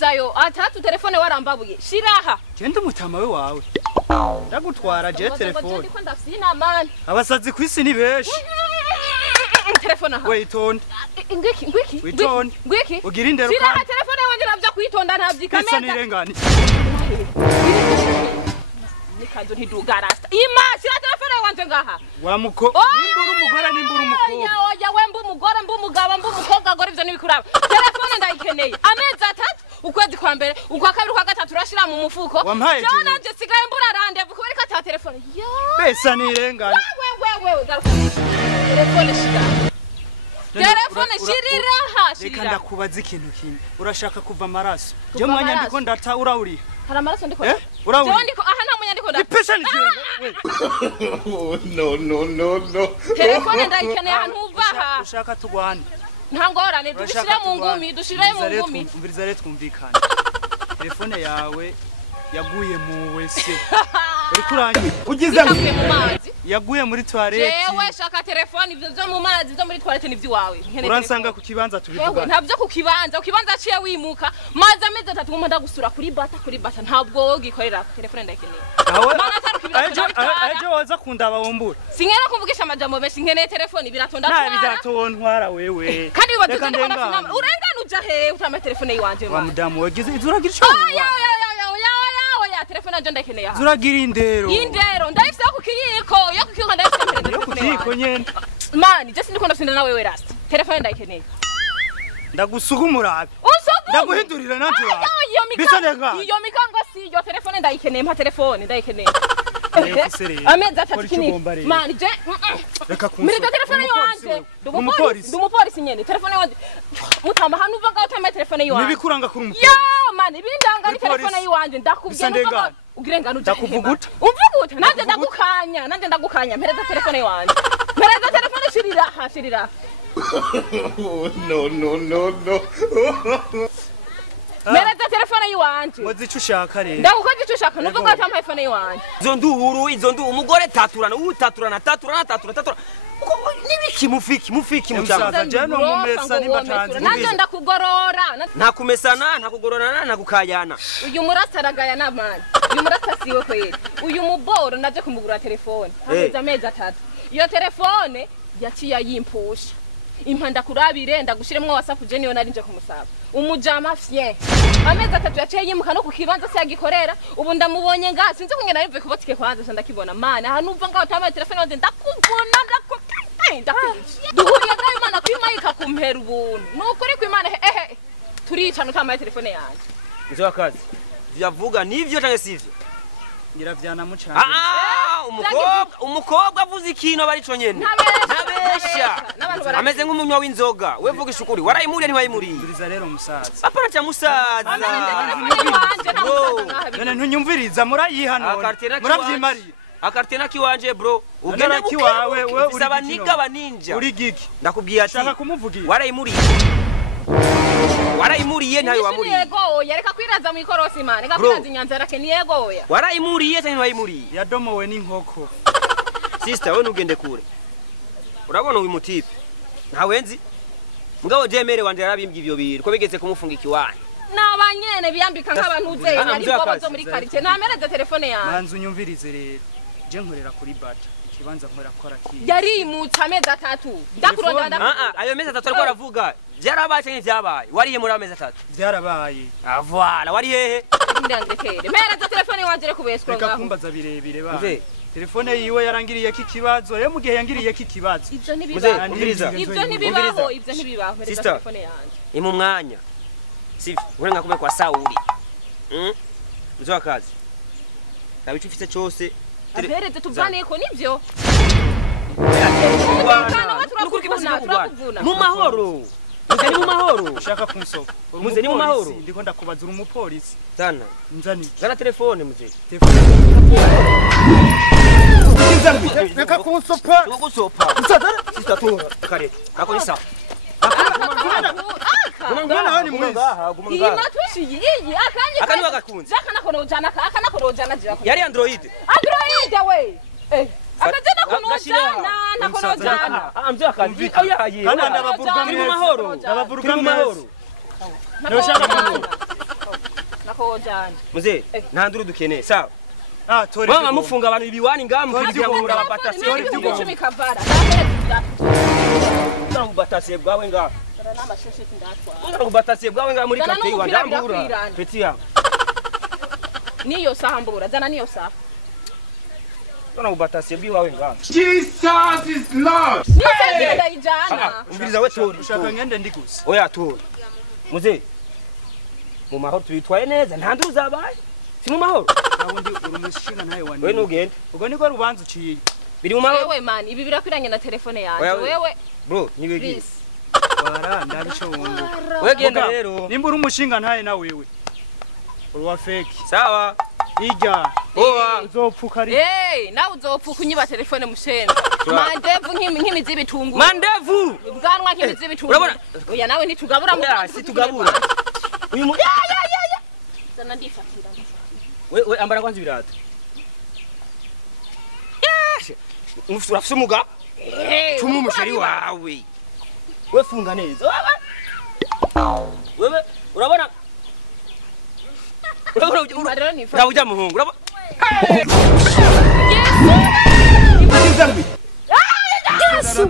subizayo atatu telefone warambabuye shiraha genda umutama we wawe ndagutwara je telefone ndiko ndafina man abasazi kwisi ni beshi telefone aha we itonde ngwiki ngwiki ugira indero shiraha telefone wanje navya kwitonda ntavyika neza nirengani nikazo ntiduga rasta ima shira telefone wanje ngaha wamuko nimbura umugore nimbura umukobwa oya we mbu umugore mbu umugabo mbu umukobwa gore ivyo nibikuraba telefone ndayikeneye amezi atatu ukwezi kwa mbere ukwa kabiri kwa gatatu urashira mu mufuko jana je sigaye mbura randevu kubera ko ata telefone pesa nirengani we telefone shira telefone shiriraha reka ndakubaza ikintu kimwe urashaka kuva amaraso je mwanya ndiko ndata urauri hari amaraso ndiko urauri je ndiko aha nta mwanya ndiko ndata ipesa no telefone ndayikeneye ahantu uvaha ushaka tugwane nta ngorane dushire mu ngumi dushire mu ngumi umviriza rero twumvikana telefone yawe yaguye mu wese uri kurangira ugize mu mazi yaguye muri toilette jewe shaka telefone ivyo byo mu mazi byo muri toilette ni vyiwawe uransanga ku kibanza tubivuga ntabyo ku kibanza ciye wimuka mazi ameze atatu ngomba ndagusura kuri bata ntabwo wogikorera telefone ndakeneye aje waza kundaba wombura sinkera kuvugisha amajambo menshi nkeneye telefone biratonda twara bidatontwara wewe kandi ubaduze ndiko ndafina urengana uja he utama telefone yiwanje wa mudamu wagize izuragira ico telefone anje ndakeneye aha zuragira indero ndayifise ku kiyiko yo ku kiyiko ndayifise telefone ku kiyiko nyene mani je sindiko ndafina nawe we rasta telefone ndakeneye ndagusuga umurabe ndaguhindurira nanjye wawe iyo mikango si iyo telefone ndayikeneye mpa telefone ndayikeneye amezi atatu kinini mani je reka kunso muri telefone yanje ndumupolisi nyene telefone yanje mutamba hanu uvaga utama telefone yanje nibikuranga kuri umupolisi mani bindanga ni telefone yanje ndakubwiye ugirengana uje ndakuvuguta nanje ndagukanya mpereza telefone yanje mpereza telefone shirira no mereza telefone yiwanje ngozi ico ushaka rero ndakukoze ico ushaka nuvuga ko atama telefone yiwanje izo ndu umugore taturana nibiki mufiki mucyanga je no mumesa nibatanze nanje ndakugorora ntakugororana nakukayana uyu murasaragaya namani uyu murasasiwe kweli uyu muboro naje kumugura telefone amezi atatu iyo telefone yaciye yimpusha impanda kurabire ndagushiremwe WhatsApp je niyo narinje kumusaba umujama fye amezi atatu yaciye yimuka no kukibanza se yagikorera ubu ndamubonye nga sinzi kungena rive kubotike kwanza ndakibona mana hanu uva ngaho tama telefone wanje ndakuvuna duhuriye nayo mana kwimayika kumpera ubuntu nukuri kwimana turicana utama telefone yanje nzo akazi vyavuga nivyo canke sivyo ngiravyana mucanga umukobwa avuze ikintu bari co nyene nabesha ameze nk'umunywa w'inzoga wevuga ishukuri warayimuriye ntiwayimuriye mbiriza rero musaza apana cha musaza none ntunyumviriza murayihano muravyimarira akartena kiwanje bro ugenda kiwawe we uri sabaniga baninja uri giki ndakubwiye ati shaka kumuvugira warayimuriye ntayo wamuriye yego yareka kwiraza mu ikorosi mane gakwiraza inyanza rake ni yego ya warayimuriye cyane wayimuriye yadomowe n'inkoko sister we ntugende kure urabona uyu mutipe ntawenzi mugabo jemere wanje yarabimbye ivyo biro ko bigeze kumufunga ikiwani nabanyene biyambika nk'abantu uzeye ari bobo zo muri quartier namereze telefone yawe manzu nyumvirize rero je nkorera kuri BATA ikibanza nkora kora ki yari imutsa amezi atatu ndakurondera ayo mezi atatu ariko aravuga byarabaye cyane byabaye wariye muri amezi atatu byarabaye voilà wari hehe ndangekere mereza telefone wanje re kubeswa ngaho kumbaza birebire ba telefone yiwe yarangiriye kikibazo rero mugihe yangiriye kikibazo ivyo ntibibaho mereza telefone yanje imu mwanya sivyo urenga kumwe kwa Sauli nzo akazi tabicu ufite cyose abereze tuvane ko nivyo mu mahoro muzeni mu mahoro ushaka kunsoka muzeni mu mahoro ndiko ndakubaza uri umupolisi sana nzani zana telefone muzeni reka kunsopa sitatura kare kako ni sawa Gumana hani mwezi iyi matushi iyi akanye wagakunze akana korojana jya yari android we akajena konojana nakonojana amze akazi kana ndabavuruga mu mahoro ndabavuruga mu mahoro nashaka kuvuga kojana muze nta nduru dukeneye sawa Ah, tori. mama mufunga abantu ibiwani ngamu kugira ngo murabatase Tori by'ugo. icumi kavara nta mubatase bwawe ngaho dore n'amashesheti ndatwara nta mubatase bwawe ngaho muri Zana kate iwa n'umupira ndambura birakwiranye. peti ya niyo saha mbura zana niyo saha nta mubatase bwawe ngaho Jesus is Lord. niyo saha ndayijana umviriza we tori Ushaka ngende ndi gusa. oya tori muze mu mahoro tubitwaye neza nta nduru zabaye si mu mahoro Nawe ndi uri umushinga nawe wani. we ntugende Ubwo niko rubanza uciye. biri mu mahoro wewe man ibi birakwiranye na telefone yanjye Oya, wewe bro nibigiye please Wara ndabico wungu. we genda rero Nimba uri umushinga ntaye na wewe. Uri wa fake. sawa Ijya. owa Uzopfuka ari. nawe uzopfuka unyiba telefone mushenga mandevu nk'imizi y'ibitunguru mandevu ubwanwa nk'imizi y'ibitunguru Urabona? oya nawe ntitugabura mu oya si tugabura uyu mu zana ndifatira we ambara kwanza ibirato urafise umugabo tuma umusheri wawe we funga neza wewe urabona rero nifata ujya muhungu urabona Yesu